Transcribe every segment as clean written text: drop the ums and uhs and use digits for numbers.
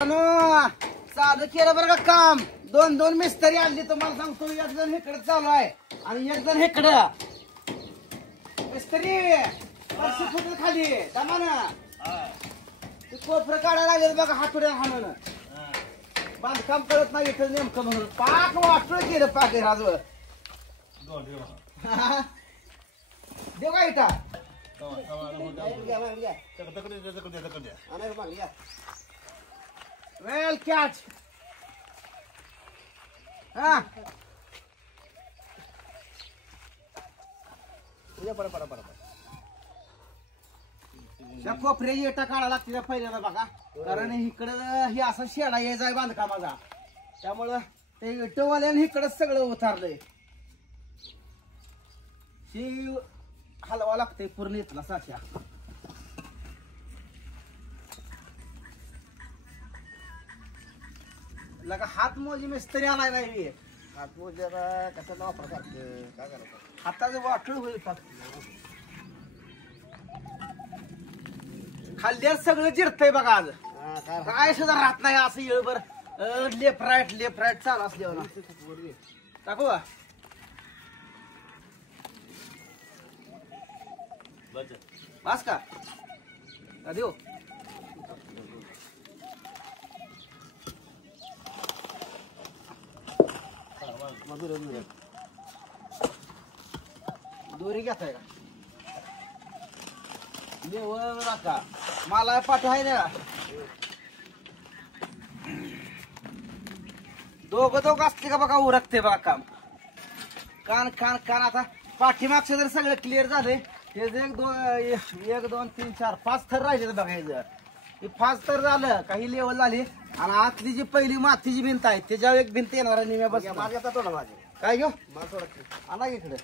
साधं केलं बरं का काम. दोन दोन मिस्त्री आणली तुम्हाला सांगतो. एक जण इकडे चालू आहे आणि एक जण इकडं. मिस्त्री वर्ष फुटल खाली दमानं ते कोपरं काढायला लागेल बघा हातोड्या हाणून. बांधकाम करत नाही इथं नेमकं म्हणून पाक वाटलं गेलं पाक राज देव का इटा वेल कॅच. हा कोपऱ्याची इटा काढायला लागते पहिल्यांदा बघा. कारण इकडं हे असं शेडा यायचा आहे बांधकामाचा. त्यामुळं ते इटवाल्याने इकडं सगळं उतारलंय. ही हलवा लागतंय पूर्ण इथला साच्या. लगा हात मोजी मिस्त्री आलाय नाही. हात मोजी कशाला वापर करते काय करायचं. हाताचं वाटळ होईल खाल्ल्यात सगळं जिरतय बघा. आज काय सुद्धा राहत नाही असं येळभर लेफ्ट राईट चालू असल्यावर टाकू बस का देऊ. दोरी घेताय का का मला पाठ आहे ना. दोघं असते का बघा उरकते बघा काम. कान कान कान आता पाठीमागचं जर सगळं क्लिअर झाले. हे एक दोन तीन चार पाच थर राहिले बघायचं. हे पाच थर झालं काही लेवल झाली आणि आतली जी पहिली मातीची भिंत आहे त्याच्यावर एक भिंत येणार निम्या बस माझ्या थोडं माझे काय घेऊ आणा इकडे.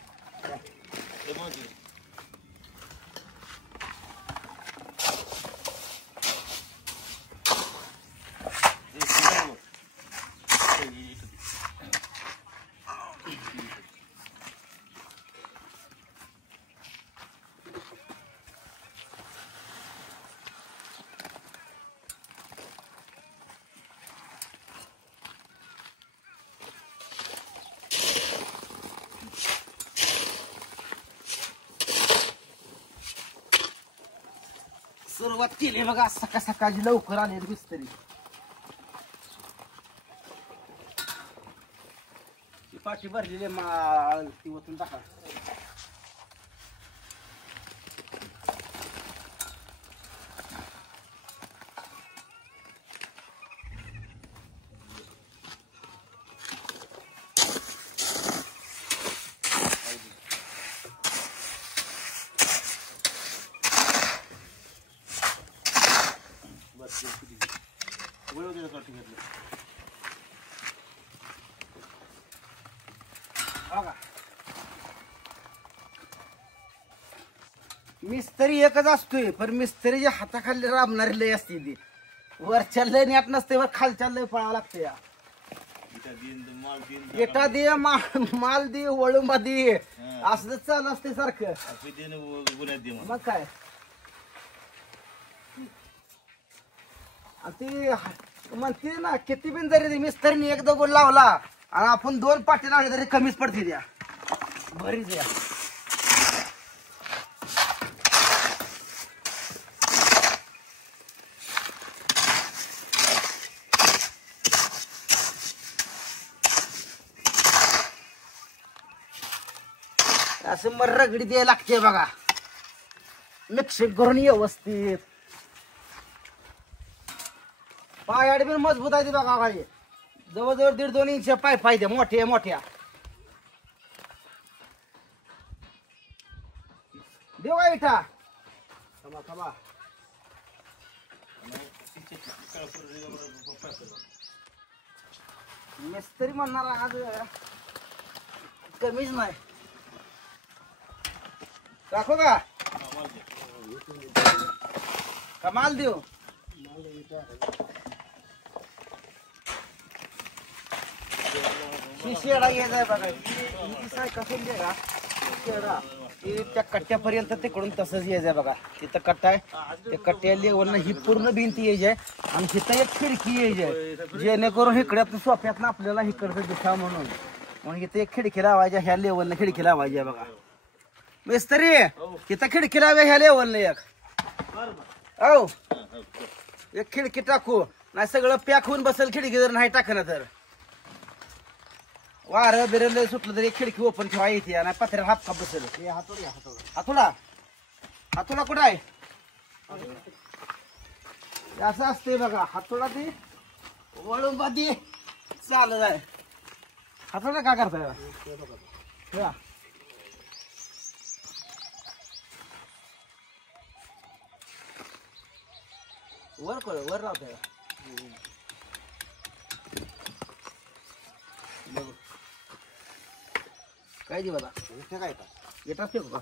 सुरुवात केली बघा सकाळची लवकर आले मिस्त्री. पाठी भरलेली माळ ती ओतून टाका. मिस्त्री एकच असतोय पण मिस्त्रीच्या हाताखाली राबणारी लय असते ती. वरच्या लय नेट नसते वर खालच्या लय पळावं लागते. एटा दे माल दे वळुंबा दे असं चालू असते सारखं. मग काय ती म्हणते ना किती बिन जरी मिस्त्रीने एक दगड लावला आणि आपण दोन पाठी लावले तरी कमीच पडते द्या बरीच द्या. असं मग रगडी द्यायला लागते बघा. मिक्सिंग करून व्यवस्थित पायाड बी मजबूत आहे बघा. भाई जवळजवळ 1.5-2 इंच पाय पाहिजे मोठ्या मोठ्या. देऊ का इटा खबा मिस्त्री म्हणणार आज कमीच नाही. टाकू का कमाल देऊ. शेडा घ्यायचा आहे बघा. कसं घे का शेडा की त्या कट्ट्यापर्यंत तिकडून तसंच यायचंय बघा. तिथं कट्टा आहे, त्या कट्ट्या लेवलनं ही पूर्ण भिंत यायची आहे आणि तिथं एक खिडकी यायची आहे, जेणेकरून इकड्यात सोप्यातनं आपल्याला इकडचं दिसा म्हणून. म्हणून इथे एक खिडकी लावायची, ह्या लेवलनं खिडकी लावायची आहे बघा. मिस्त्री तिथं खिडकी लावूया ह्या लेवलनं एक. हो एक खिडकी टाकू, नाही सगळं पॅक होऊन बसेल खिडकी जर नाही टाकणं तर. वारं बिरं सुटलं तरी खिडकी ओपन ठेवा येते, नाही पत्र्याला हात काप बसेल. हातोडा हातोडा कुठं आहे? असं असते बघा, हातोडा ते वळून बादी चालत आहे. हातोडा काय करताय? वर लावताय काय दे बघा. काय का येतात फेकू का?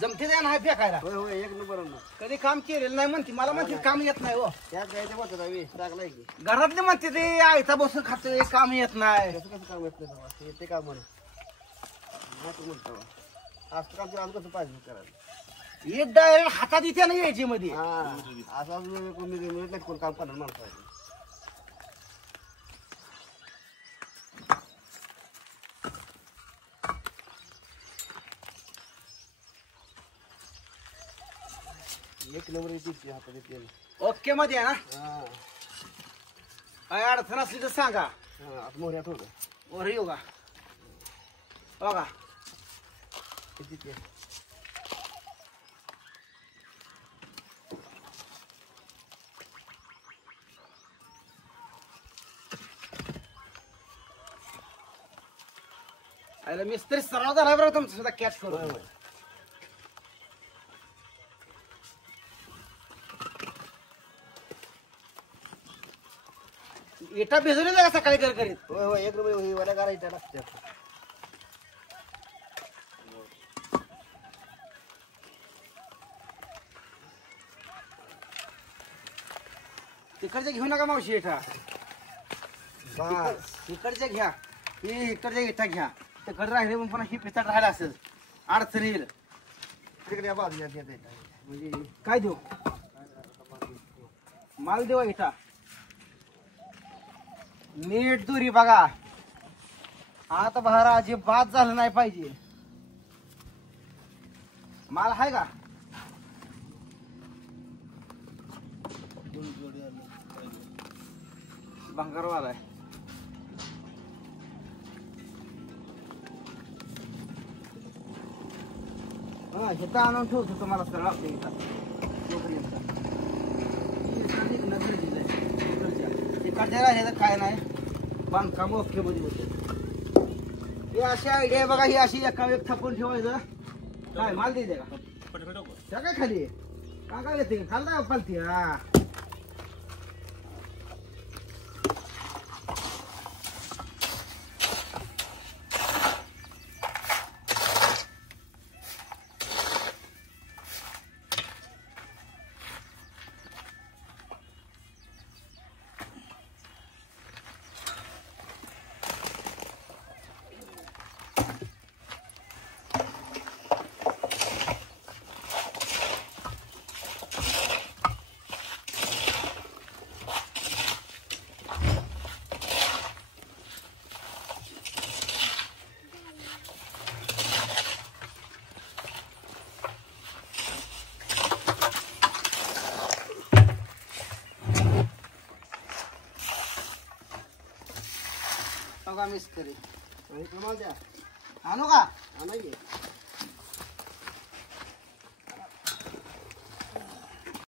जमते द्या ना फेकायला. एक नंबर. कधी काम केलेलं नाही म्हणते, मला म्हणते काम येत नाही. हो लागलाय की घरातले म्हणते ते आयता बसून खातोय, काम येत नाही. कसं काम येत नाही? येते काम म्हणून असं काम आज कसं पाहिजे करायला. एक डायरेक्ट हातात इथे नाही यायची मध्ये. असं कोण काम करणार माणसं. एक नंबर येते हातात येते. ओके मध्ये आहे ना? काय अडचण असली तर सांगा. मोर्यात होतं वर येऊ का बघा. मिस्त्री सराव झाला बरं तुमचं सुद्धा कॅच करू. इटा भिजवलेला का सकाळी कर करीत? होय एक रुपये वाला गारा इटा लागतात. तिकडच्या घेऊ नका मावशी इटा. बस इकडच्या घ्या, ही इकडच्या इटा घ्या. तिकडे राहिले पण पुन्हा ही पितळ राहिला असेल, अडचण येईल. तिकडे बाजूला म्हणजे काय देऊ? माल देवा इटा. नीट दुरी बघा, आता बाहेर अजिबात झालं नाही पाहिजे. माल आहे का? भंगारवाला आहे. हा इथं आणून ठेवतो तुम्हाला सर लागते इथं तिकडच्या राहिलं काय नाही, बांधकाम ओके मध्ये होते. ही अशी आयडिया बघा, ही अशी एका वेळ थपून ठेवायचं. काय माल द्यायचं का काय खाली काय येते खाल्ला पालती. हा मिस्त्री आणू का?